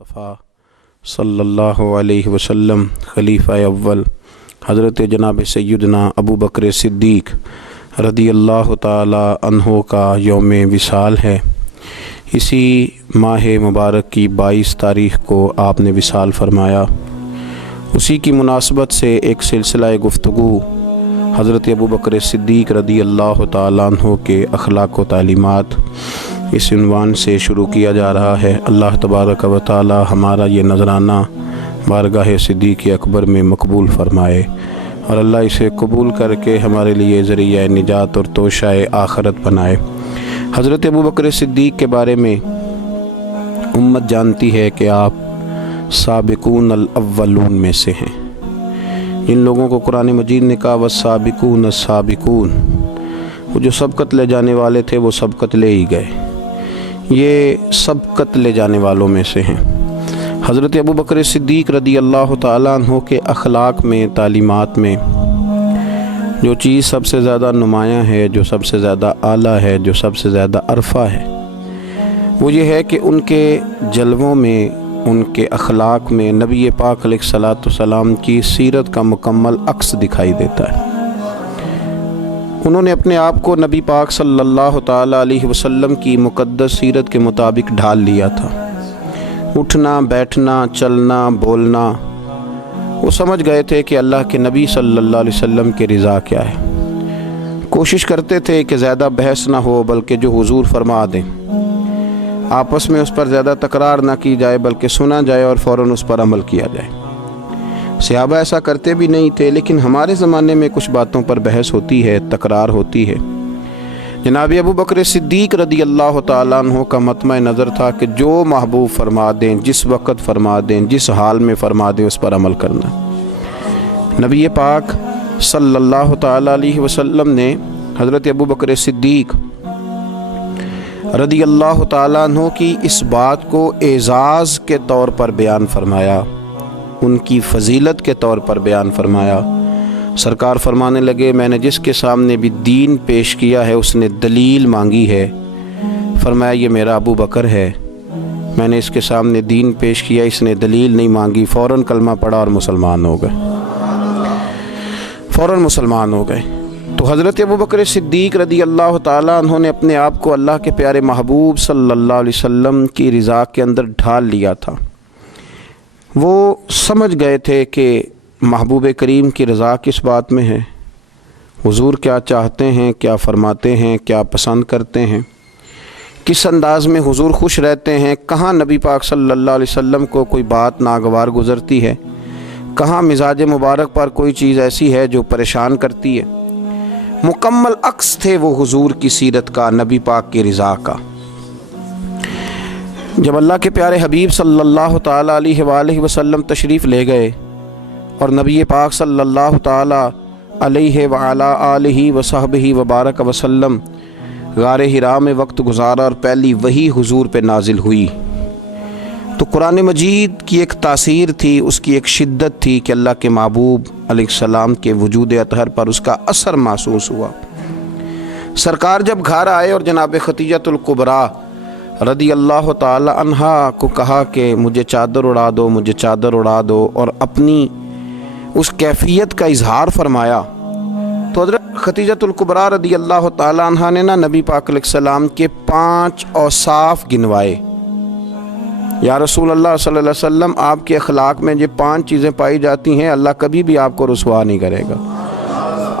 मुस्तफ़ा सल्लल्लाहु अलैहि वसल्लम खलीफ़ा अव्वल हज़रत जनाब सैयदना अबू बकर सिद्दीक़ रदी अल्लाह ताला अन्हो का यौम विसाल है। इसी माह मुबारक की 22 तारीख़ को आपने विसाल फरमाया। उसी की मुनासबत से एक सिलसिला गुफ्तगू हज़रत अबू बकर सिद्दीक़ रदी अल्लाह ताला अन्हो के अखलाक व तालीमात इस उन्वान से शुरू किया जा रहा है। अल्लाह तबारक व तआला हमारा ये नजराना बारगाह सिद्दीक़ अकबर में मकबूल फ़रमाए और अल्लाह इसे कबूल करके हमारे लिए ज़रिया निजात और तोशाए आखरत बनाए। हज़रत अबू बकर सिद्दीक़ के बारे में उम्मत जानती है कि आप साबिकून अल अव्वलून में से हैं। जिन लोगों को कुरान मजीद ने कहा वस्साबिकून अस्साबिकून, वो जो सबकत ले जाने वाले थे वो सबकत ले ही गए, ये सबकत ले जाने वालों में से हैं। हज़रत अबू बकर सिद्दीक़ रदी अल्लाह ताला अन्हो के अखलाक में, तालीमात में जो चीज़ सबसे ज़्यादा नुमायाँ है, जो सबसे ज़्यादा आला है, जो सबसे ज़्यादा अरफा है, वो ये है कि उनके जलवों में, उनके अखलाक में नबी पाक अलैहिस्सलातु वस्सलाम की सीरत का मुकम्मल अक्स दिखाई देता है। उन्होंने अपने आप को नबी पाक सल्लल्लाहु ताला अलैहि वसल्लम की मुक़द्दस सीरत के मुताबिक ढाल लिया था। उठना, बैठना, चलना, बोलना, वो समझ गए थे कि अल्लाह के नबी सल्लल्लाहु अलैहि वसल्लम की रज़ा क्या है। कोशिश करते थे कि ज़्यादा बहस ना हो, बल्कि जो हुजूर फरमा दें आपस में उस पर ज़्यादा तकरार ना की जाए, बल्कि सुना जाए और फ़ौरन उस पर अमल किया जाए। सहाबा ऐसा करते भी नहीं थे, लेकिन हमारे ज़माने में कुछ बातों पर बहस होती है, तकरार होती है। जनाब अबू बकर सिद्दीक़ रदी अल्लाह ताला अन्हो का मतमा नज़र था कि जो महबूब फरमा दें, जिस वक़्त फरमा दें, जिस हाल में फरमा दें, उस पर अमल करना। नबी पाक सल्लल्लाहु ताला अलैहि वसल्लम ने हज़रत अबू बकर सिद्दीक़ रदी अल्लाह ताला अन्हो की इस बात को एज़ाज़ के तौर पर बयान फरमाया, उनकी फ़जीलत के तौर पर बयान फरमाया। सरकार फरमाने लगे, मैंने जिसके सामने भी दीन पेश किया है उसने दलील मांगी है। फरमाया ये मेरा अबू बकर है, मैंने इसके सामने दीन पेश किया, इसने दलील नहीं मांगी। फ़ौरन कलमा पढ़ा और मुसलमान हो गए, फ़ौरन मुसलमान हो गए। तो हज़रत अबू बकर सिद्दीक़ रदी अल्लाह ताला उन्होंने अपने आप को अल्लाह के प्यारे महबूब सल्लल्लाहु अलैहि वसल्लम की रज़ा के अंदर ढाल लिया था। वो समझ गए थे कि महबूब करीम की रज़ा किस बात में है, हुजूर क्या चाहते हैं, क्या फ़रमाते हैं, क्या पसंद करते हैं, किस अंदाज़ में हुजूर खुश रहते हैं, कहाँ नबी पाक सल्लल्लाहु अलैहि वसल्लम को कोई बात नागवार गुज़रती है, कहाँ मिजाज मुबारक पर कोई चीज़ ऐसी है जो परेशान करती है। मुकम्मल अक्स थे वो हुजूर की सीरत का, नबी पाक की रज़ा का। जब अल्लाह के प्यारे हबीब सल्लल्लाहु ताला अलैहि वसल्लम तशरीफ़ ले गए और नबी पाक सल्लल्लाहु ताला अलैहि व अला आलिहि व सहबिहि व बारक वसल्लम गारे हिरा में वक्त गुजारा और पहली वही हुजूर पे नाजिल हुई, तो कुरान मजीद की एक तासीर थी, उसकी एक शिद्दत थी कि अल्लाह के महबूब अलैहिस्सलाम के वजूद अतहर पर उसका असर महसूस हुआ। सरकार जब घर आए और जनाब खतीजतुल कुबरा रदी अल्लाह ताला अन्हा को कहा कि मुझे चादर उड़ा दो, मुझे चादर उड़ा दो, और अपनी उस कैफियत का इजहार फरमाया, तो हज़रत खतीजतुल कुबरा रदी अल्लाह ताला अन्हा ने ना नबी पाक अलैहिस्सलाम के 5 औसाफ गिनवाए। या रसूल अल्लाह सल्लल्लाहु अलैहि वसल्लम, आपके अखलाक में ये 5 चीज़ें पाई जाती हैं, अल्लाह कभी भी आपको रुसवा नहीं करेगा,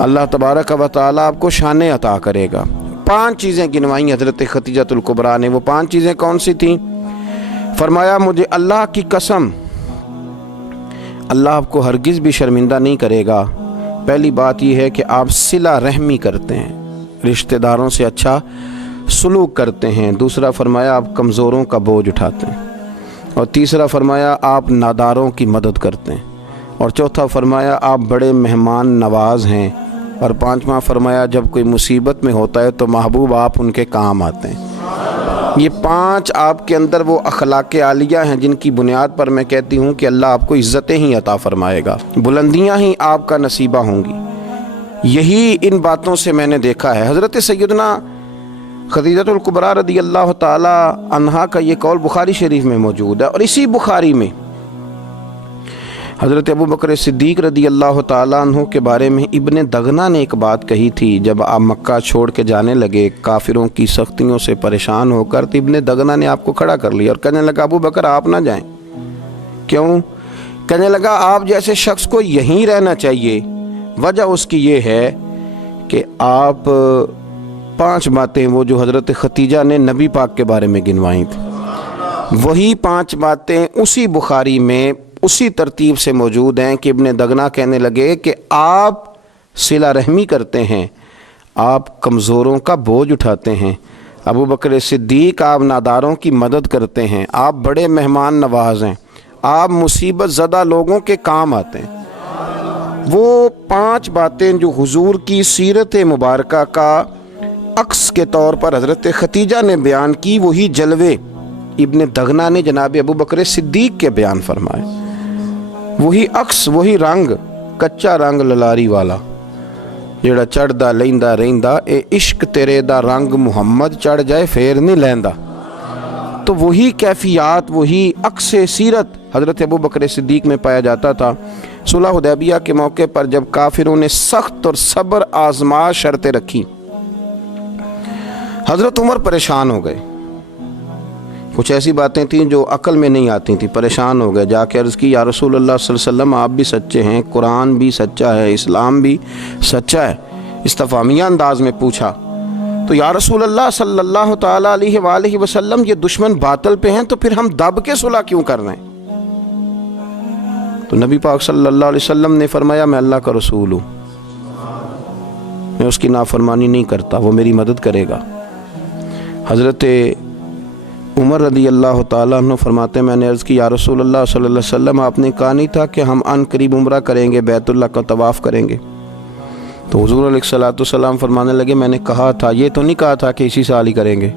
अल्लाह तबारक व तआला आपको शान अता करेगा। 5 चीज़ें गिनवाई हज़रत खतीजतुल कुबरा ने। वो 5 चीज़ें कौन सी थीं? फरमाया मुझे अल्लाह की कसम, अल्लाह आपको हरगिज़ भी शर्मिंदा नहीं करेगा। पहली बात यह है कि आप सिला रहमी करते हैं, रिश्तेदारों से अच्छा सलूक करते हैं। दूसरा फरमाया आप कमज़ोरों का बोझ उठाते हैं, और तीसरा फरमाया आप नादारों की मदद करते हैं, और चौथा फरमाया आप बड़े मेहमान नवाज हैं, और 5वां फरमाया जब कोई मुसीबत में होता है तो महबूब आप उनके काम आते हैं। ये 5 आपके अंदर वो अखलाक आलिया हैं जिनकी बुनियाद पर मैं कहती हूँ कि अल्लाह आपको इज़्ज़तें ही अता फ़रमाएगा, बुलंदियाँ ही आपका नसीबा होंगी। यही इन बातों से मैंने देखा है। हज़रत सैयदना खदीजत कुबरा रदी अल्लाह ताला अन्हा का ये कौल बुखारी शरीफ में मौजूद है। और इसी बुखारी में हज़रत अबू बकर सिद्दीक़ रदी अल्लाह ताला अन्हु के बारे में इब्ने दगना ने एक बात कही थी। जब आप मक्का छोड़ के जाने लगे काफिरों की सख्तियों से परेशान होकर, तो इब्ने दगना ने आपको खड़ा कर लिया और कहने लगा अबू बकर आप ना जाएं। क्यों? कहने लगा आप जैसे शख्स को यहीं रहना चाहिए। वजह उसकी ये है कि आप 5 बातें वो जो हज़रत खतीजा ने नबी पाक के बारे में गिनवाई थी, वही 5 बातें उसी बुखारी में उसी तरतीब से मौजूद हैं कि इब्ने दगना कहने लगे कि आप सिला रहमी करते हैं, आप कमज़ोरों का बोझ उठाते हैं, अबू बकर सिद्दीक़ आप नादारों की मदद करते हैं, आप बड़े मेहमान नवाज हैं, आप मुसीबत ज़दा लोगों के काम आते हैं। वो 5 बातें जो हुजूर की सीरत मुबारका का अक्स के तौर पर हज़रत खतीजा ने बयान की, वही जलवे इब्ने दगना ने जनाब अबू बकर सिद्दीक़ के बयान फरमाए। वही अक्स, वही रंग, कच्चा रंग ललारी वाला जेड़ा चढ़दा लैंदा रहिंदा, ए इश्क तेरे दा रंग मुहम्मद चढ़ जाए फेर नहीं लैंदा। तो वही कैफियत, वही अक्स सीरत हज़रत अबू बकर सिद्दीक़ में पाया जाता था। सुलह हुदैबिया के मौके पर जब काफिरों ने सख्त और सब्र आजमा शर्तें रखी, हज़रत उमर परेशान हो गए। कुछ ऐसी बातें थीं जो अकल में नहीं आती थी, परेशान हो गए। जाके अर्ज़ की या रसूल अल्लाह सल्लल्लाहु अलैहि वसल्लम आप भी सच्चे हैं, कुरान भी सच्चा है, इस्लाम भी सच्चा है। इस्तफामिया अंदाज में पूछा तो या रसूल अल्लाह सल्लल्लाहु ताला अलैहि वसल्लम ये दुश्मन बातल पे हैं, तो फिर हम दब के सुलह क्यों कर रहे हैं? तो नबी पाक सल्लल्लाहु अलैहि वसल्लम ने फरमाया मैं अल्लाह का रसूल हूँ, मैं उसकी नाफरमानी नहीं करता, वो मेरी मदद करेगा। हज़रत उमर रदी अल्लाह ताला अन्हु फरमाते मैंने अर्ज़ की या रसूल अल्लाह सल्लल्लाहु अलैहि वसल्लम आपने कहा नहीं था कि हम अन करीब उम्रा करेंगे, बैतुल्लाह का तवाफ़ करेंगे? तो हुज़ूर अलैहिस्सलाम फरमाने लगे मैंने कहा था, ये तो नहीं कहा था कि इसी साल ही करेंगे,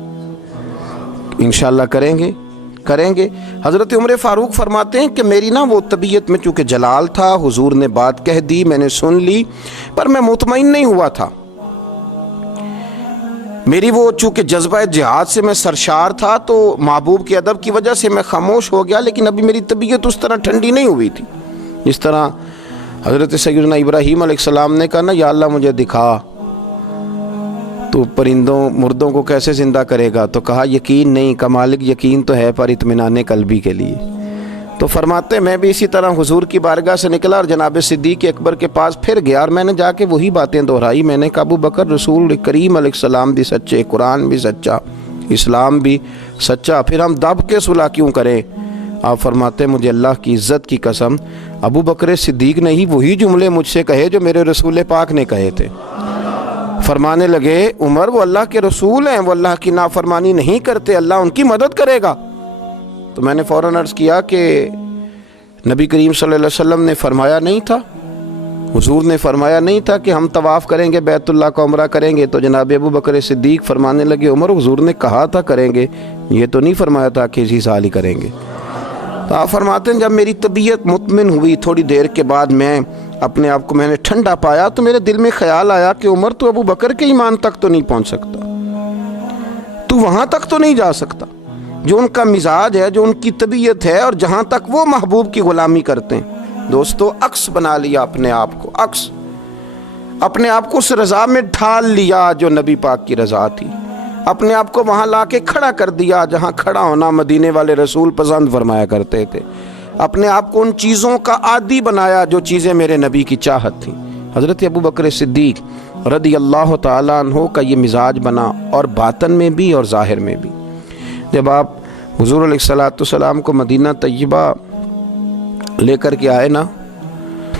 इंशाअल्लाह करेंगे। हज़रत उमर फ़ारूक फरमाते हैं कि मेरी ना वो तबीयत में चूँकि जलाल था, हुज़ूर ने बात कह दी, मैंने सुन ली, पर मैं मुतमईन नहीं हुआ था। मेरी वो चूँकि जज्बा जिहाद से मैं सरशार था, तो महबूब के अदब की वजह से मैं खामोश हो गया, लेकिन अभी मेरी तबीयत उस तरह ठंडी नहीं हुई थी। जिस तरह हज़रत सैयदना इब्राहीम अलैहिस्सलाम ने कहा ना या अल्लाह मुझे दिखा तो परिंदों मुर्दों को कैसे ज़िंदा करेगा, तो कहा यकीन नहीं, का मालिक यकीन तो है पर इत्मीनान कल्बी के लिए। तो फरमाते मैं भी इसी तरह हुजूर की बारगाह से निकला और जनाब सिद्दीक़ अकबर के पास फिर गया और मैंने जाके वही बातें दोहराई। मैंने कहा अबू बकर रसूल करीम अलैहिस्सलाम भी सच्चे, कुरान भी सच्चा, इस्लाम भी सच्चा, फिर हम दब के सुलह क्यों करें? आप फरमाते मुझे अल्लाह की इज़्ज़त की कसम अबू बकर सिद्दीक़ ने ही वही जुमले मुझसे कहे जो मेरे रसूल पाक ने कहे थे। फरमाने लगे उमर वो अल्लाह के रसूल हैं, वो अल्लाह की नाफरमानी नहीं करते, अल्लाह उनकी मदद करेगा। तो मैंने फ़ौरन अर्ज़ किया कि नबी करीम सल्लल्लाहु अलैहि वसल्लम ने फरमाया नहीं था, हुजूर ने फरमाया नहीं था कि हम तवाफ़ करेंगे, बैतुल्लाह का उम्रा करेंगे? तो जनाब अबू बकर सिद्दीक़ फरमाने लगे उमर हुजूर ने कहा था करेंगे, ये तो नहीं फरमाया था कि इसी साल ही करेंगे। तो आप फरमाते हैं जब मेरी तबीयत मुतमिन हुई, थोड़ी देर के बाद मैं अपने आप को मैंने ठंडा पाया, तो मेरे दिल में ख्याल आया कि उमर तो अबू बकर के ईमान तक तो नहीं पहुँच सकता, तू वहाँ तक तो नहीं जा सकता जो उनका मिजाज है, जो उनकी तबीयत है और जहाँ तक वो महबूब की ग़ुलामी करते हैं। दोस्तों अक्स बना लिया अपने आप को, अक्स अपने आप को उस रज़ा में ढाल लिया जो नबी पाक की रज़ा थी, अपने आप को वहाँ ला के खड़ा कर दिया जहाँ खड़ा होना मदीने वाले रसूल पसंद फरमाया करते थे, अपने आप को उन चीज़ों का आदी बनाया जो चीज़ें मेरे नबी की चाहत थी। हज़रत अबू बकर सिद्दीक़ रदी अल्लाह ताला अन्हु का ये मिजाज बना, और बातन में भी और ज़ाहिर में भी। जब आप हुज़ूर अलैहिस्सलाम को मदीना तय्यबा लेकर के आए ना,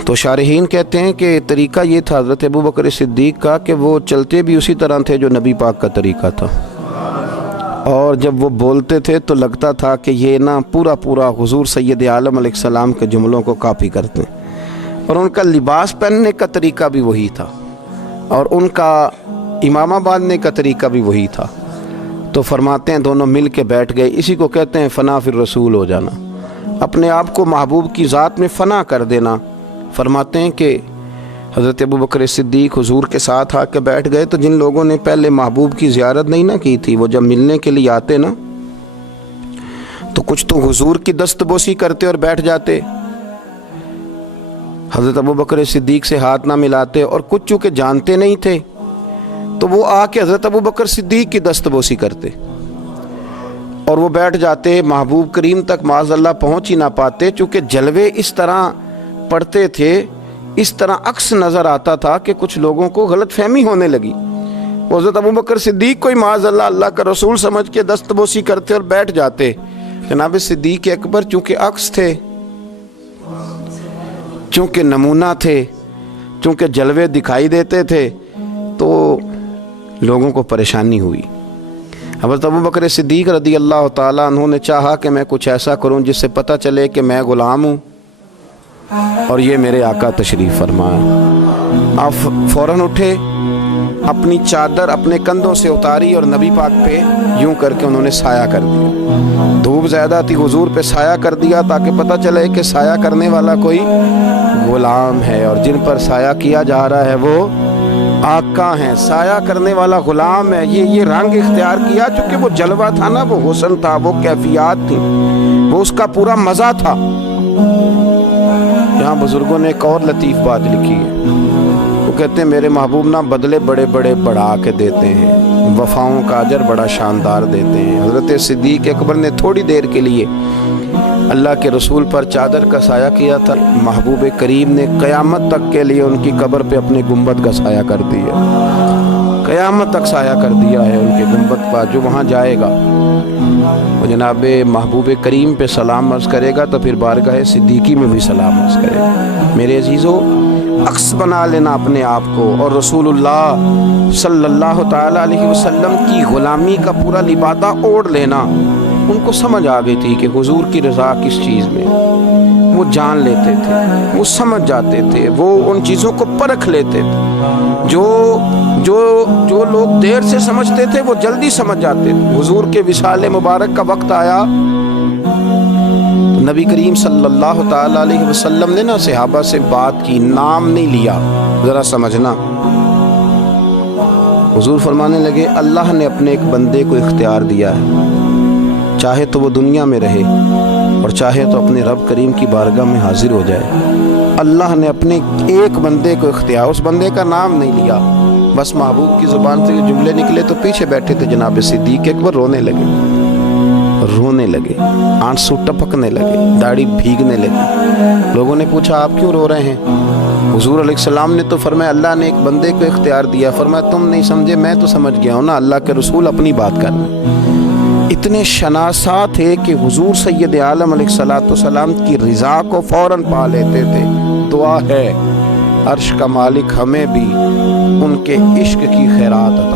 तो शारहीन कहते हैं कि तरीक़ा ये था हज़रत अबू बकर सिद्दीक़ का कि वो चलते भी उसी तरह थे जो नबी पाक का तरीक़ा था, और जब वो बोलते थे तो लगता था कि ये ना पूरा पूरा हुज़ूर सैयद आलम अलैहिस्सलाम के जुमलों को कॉपी करते हैं। और उनका लिबास पहनने का तरीक़ा भी वही था, और उनका इमामा बांधने का तरीक़ा भी वही था। तो फरमाते हैं दोनों मिल के बैठ गए, इसी को कहते हैं फ़ना फिर रसूल हो जाना, अपने आप को महबूब की ज़ात में फ़ना कर देना। फरमाते हैं कि حضرت ابو بکر صدیق حضور کے ساتھ آ کے بیٹھ گئے تو جن لوگوں نے پہلے محبوب کی زیارت نہیں نہ کی تھی، وہ جب ملنے کے لیے آتے نا تو کچھ تو حضور کی دست بوسی کرتے اور بیٹھ جاتے، حضرت ابو بکر صدیق سے ہاتھ نہ ملاتے، اور کچھ چونکہ جانتے نہیں تھے تو وہ آ کے حضرت ابو بکر صدیق کی دست بوسی کرتے اور وہ بیٹھ جاتے، محبوب کریم تک معاذ اللہ پہنچ ہی نہ پاتے، چونکہ جلوے اس طرح پڑتے تھے، اس طرح عکس نظر آتا تھا کہ کچھ لوگوں کو غلط فہمی ہونے لگی۔ وہ حضرت ابو بکر صدیق کوئی معاذ اللہ اللہ کا رسول سمجھ کے دست بوسی کرتے اور بیٹھ جاتے۔ جناب صدیق اکبر چونکہ عکس تھے، چونکہ نمونہ تھے، چونکہ جلوے دکھائی دیتے تھے، تو لوگوں کو پریشانی ہوئی۔ حضرت ابو بکر صدیق رضی اللہ تعالیٰ عنہ نے چاہا کہ میں کچھ ایسا کروں جس سے پتہ چلے کہ میں غلام ہوں اور یہ میرے آقا تشریف فرمائے۔ آپ فوراً اٹھے، اپنی چادر اپنے کندھوں سے اتاری اور نبی پاک پہ یوں کر کے انہوں نے سایہ کر دیا۔ دھوپ زیادہ تھی، حضور پہ سایہ کر دیا تاکہ پتہ چلے کہ سایہ کرنے والا کوئی غلام ہے، اور جن پر سایہ کیا جا رہا ہے وہ آقا ہیں، سایہ کرنے والا غلام ہے۔ یہ رنگ اختیار کیا چونکہ وہ جلوہ تھا نا، وہ حسن تھا، وہ کیفیات تھی، وہ اس کا پورا مزہ تھا۔ یہاں بزرگوں نے ایک اور لطیف بات لکھی ہے، وہ کہتے ہیں میرے محبوب نا بدلے بڑے بڑے بڑھا کے دیتے ہیں، وفاؤں کا اجر بڑا شاندار دیتے ہیں۔ حضرت صدیق اکبر نے تھوڑی دیر کے لیے اللہ کے رسول پر چادر کا سایہ کیا تھا، محبوب کریم نے قیامت تک کے لیے ان کی قبر پہ اپنے گنبد کا سایہ کر دیا، قیامت تک سایہ کر دیا ہے ان کے گنبد پر، جو وہاں جائے گا وہ جناب محبوب کریم پہ سلام عرض کرے گا تو پھر بارگاہ صدیقی میں بھی سلام عرض کرے گا۔ میرے عزیزو، عکس بنا لینا اپنے آپ کو اور رسول اللہ صلی اللہ تعالیٰ علیہ وسلم کی غلامی کا پورا لبادہ اوڑھ لینا، ان کو سمجھ آ گئی تھی کہ حضور کی رضا کس چیز میں، وہ جان لیتے تھے، وہ سمجھ جاتے تھے، وہ ان چیزوں کو پرکھ لیتے تھے، جو لوگ دیر سے سمجھتے تھے وہ جلدی سمجھ جاتے تھے۔ حضور کے وصال مبارک کا وقت آیا تو نبی کریم صلی اللہ تعالیٰ علیہ وسلم نے نا صحابہ سے بات کی، نام نہیں لیا، ذرا سمجھنا۔ حضور فرمانے لگے اللہ نے اپنے ایک بندے کو اختیار دیا ہے، چاہے تو وہ دنیا میں رہے اور چاہے تو اپنے رب کریم کی بارگاہ میں حاضر ہو جائے۔ اللہ نے اپنے ایک بندے کو اختیار، اس بندے کا نام نہیں لیا، بس محبوب کی زبان سے جملے نکلے تو پیچھے بیٹھے تھے جناب صدیق اکبر رونے لگے، آنسو ٹپکنے لگے، داڑھی بھیگنے لگی۔ لوگوں نے پوچھا آپ کیوں رو رہے ہیں؟ حضور علیہ السلام نے تو فرمایا اللہ نے ایک بندے کو اختیار دیا، فرمایا تم نہیں سمجھے، میں تو سمجھ گیا ہوں نا، اللہ کے رسول اپنی بات کر رہے ہیں۔ اتنے شناسا تھے کہ حضور سید عالم علیہ السلام کی رضا کو فوراً پا لیتے تھے۔ دعا ہے عرش کا مالک ہمیں بھی ان کے عشق کی خیرات عطا